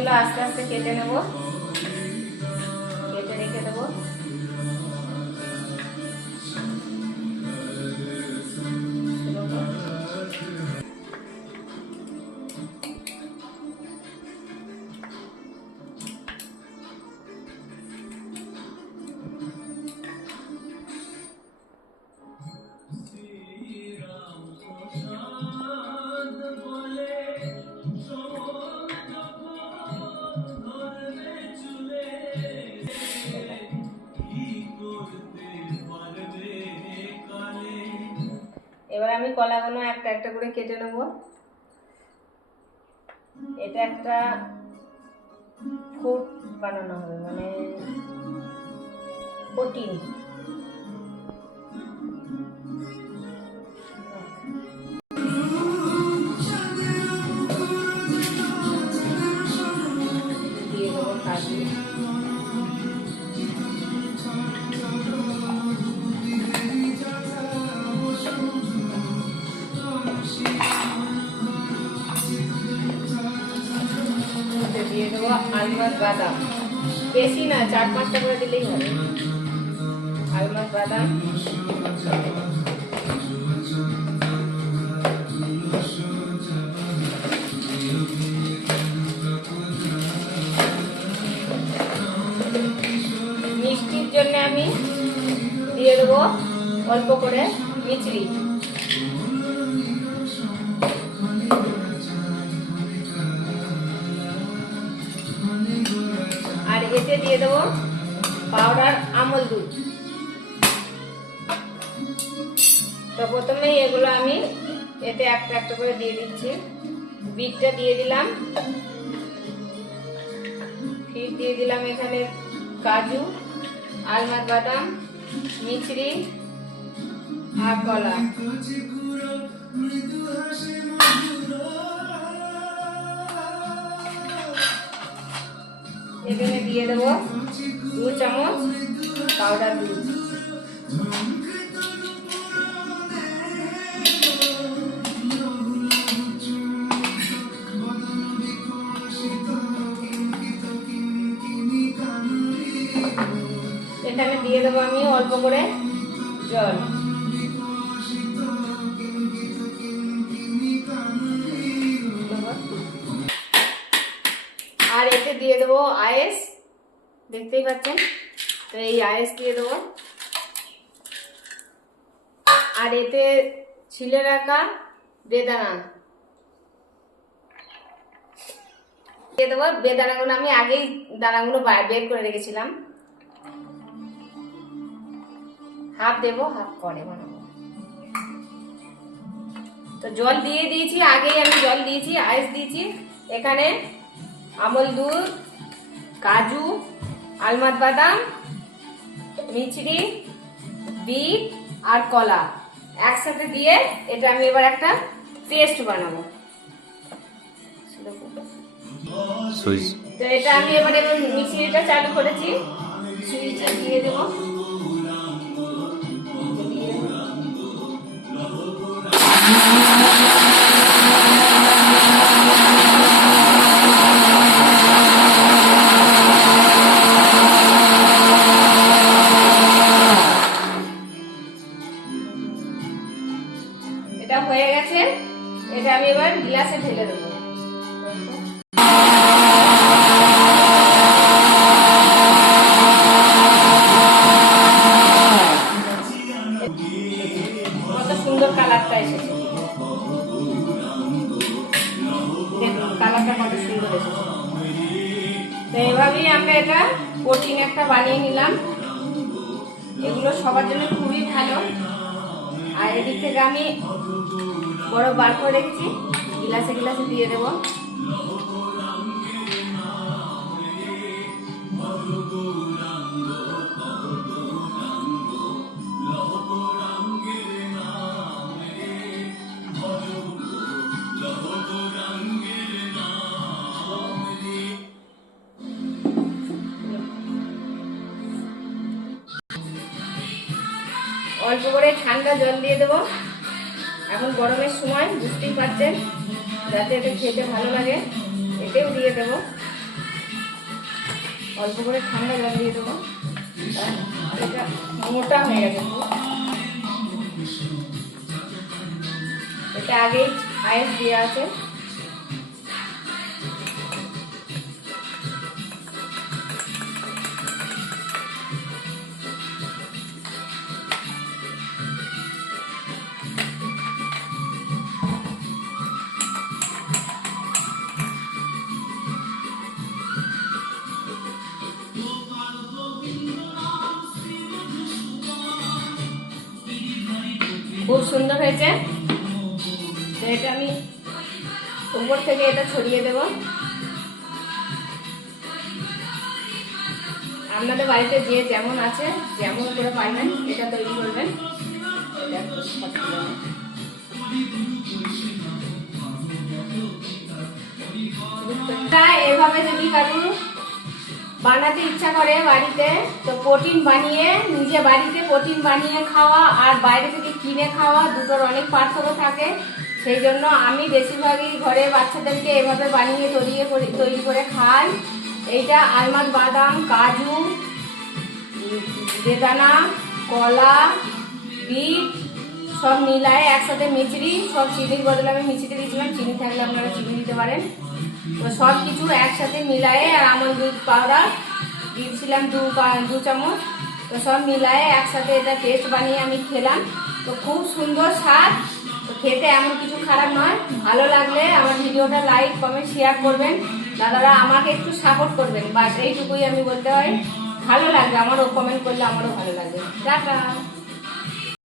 এগুলো আস্তে আস্তে কেটে নেব, কেটে রেখে দেবো। এবার আমি কলাগুলো একটা একটা করে কেটে নেব। এটা একটা ফুড বানানো হবে, মানে প্রোটিন। দিয়ে দেবো কাজু, দিয়ে দেবো আলমন্ড বাদাম, বেশি না 4-5টা করে দিলেই হবে। আলমন্ড বাদাম, মিষ্টির জন্য আমি দিয়ে দেবো অল্প করে মিছরি, আর এতে দিয়ে দেবো পাউডার আমল দুধ। তো প্রথমেই এগুলো আমি এতে একটা একটা করে দিয়ে দিচ্ছি। বিটটা দিয়ে দিলাম, ফির দিয়ে দিলাম এখানে কাজু, আলমন্ড বাদাম, মিছরি আর কলা। এখানে দিয়ে দেবো 2 চামচ পাউডার দুধ। এখানে দিয়ে দেবো আমি অল্প করে জল। আর এতে দিয়ে দেবো আয়েস, দেখতেই পাচ্ছেন। তো এই আয়েস দিয়ে দেবো, আর এতে ছিলে রাখা বেদানা দিয়ে দেবো। বেদানাগুলো আমি আগেই দানাগুলো বের করে রেখেছিলাম। হাফ দেবো, হাফ পরে বানাবো। তো জল দিয়ে দিয়েছি, আগেই আমি জল দিয়েছি, আইস দিয়েছি। এখানে আমল দুধ, কাজু, আলমন্ড বাদাম, মিছরি, বিট আর কলা একসাথে দিয়ে এটা আমি এবার একটা পেস্ট বানাবো। তো এটা আমি এবার মিক্সিটা চালু করেছি, সুইচটা দিয়ে দেবো। এটা হয়ে গেছে, এটা আমি এবার গ্লাসে ঢেলে দেবো। কত সুন্দর কালারটা এসেছে, দেখুন কালারটা কত সুন্দর এসেছে। তো এভাবেই আমরা এটা প্রোটিন একটা বানিয়ে নিলাম। এগুলো সবার জন্য খুবই ভালো। আর এদিক থেকে আমি বড় বার করে রেখেছি, গ্লাসে গ্লাসে দিয়ে দেবো। অল্প করে ঠান্ডা জল দিয়ে দেবো। এখন গরমের সময় বুঝতেই পারছেন, যাতে এটা খেতে ভালো লাগে, এতেও দিয়ে দেবো। অল্প করে ঠান্ডা জল দিয়ে দেবো। এটা মোটা হয়ে গেছে, এটা আগেই আইস দেওয়া আছে। খুব সুন্দর হয়েছে। এটা আমি উপর থেকে এটা ছড়িয়ে দেব। আপনাদের বাড়িতে যে যেমন আছে যেমন করে পারবেন এটা তৈরি করবেন। এভাবে যদি কারুর বানাতে ইচ্ছা করে বাড়িতে, তো প্রোটিন বানিয়ে নিজে বাড়িতে প্রোটিন বানিয়ে খাওয়া আর বাইরে থেকে কিনে খাওয়া দুটোর অনেক পার্থক্য থাকে। সেই জন্য আমি বেশিরভাগই ঘরে বাচ্চাদেরকে এভাবে বানিয়ে তৈরি করে খাই। এইটা আলমন্ড, বাদাম, কাজু, বেদানা, কলা, বিট সব মিলায় একসাথে মিচড়ি, সব চিনির বদলে আমি মিচড়ি দিয়েছিলাম, চিনি থাকলে আপনারা চিনি দিতে পারেন। তো সব কিছু একসাথে মিলায়ে আর আমন্ড দুধ পাউডার দিয়েছিলাম 2 চামচ। তো সব মিলায়ে একসাথে এটা পেস্ট বানিয়ে আমি খেলাম। তো খুব সুন্দর স্বাদ, তো খেতে এমন কিছু খারাপ নয়। ভালো লাগলে আমার ভিডিওটা লাইক, কমেন্ট, শেয়ার করবেন। দাদারা আমাকে একটু সাপোর্ট করবেন, বাস এইটুকুই আমি বলতে হয়। ভালো লাগবে আমারও, কমেন্ট করলে আমারও ভালো লাগবে। টাটা।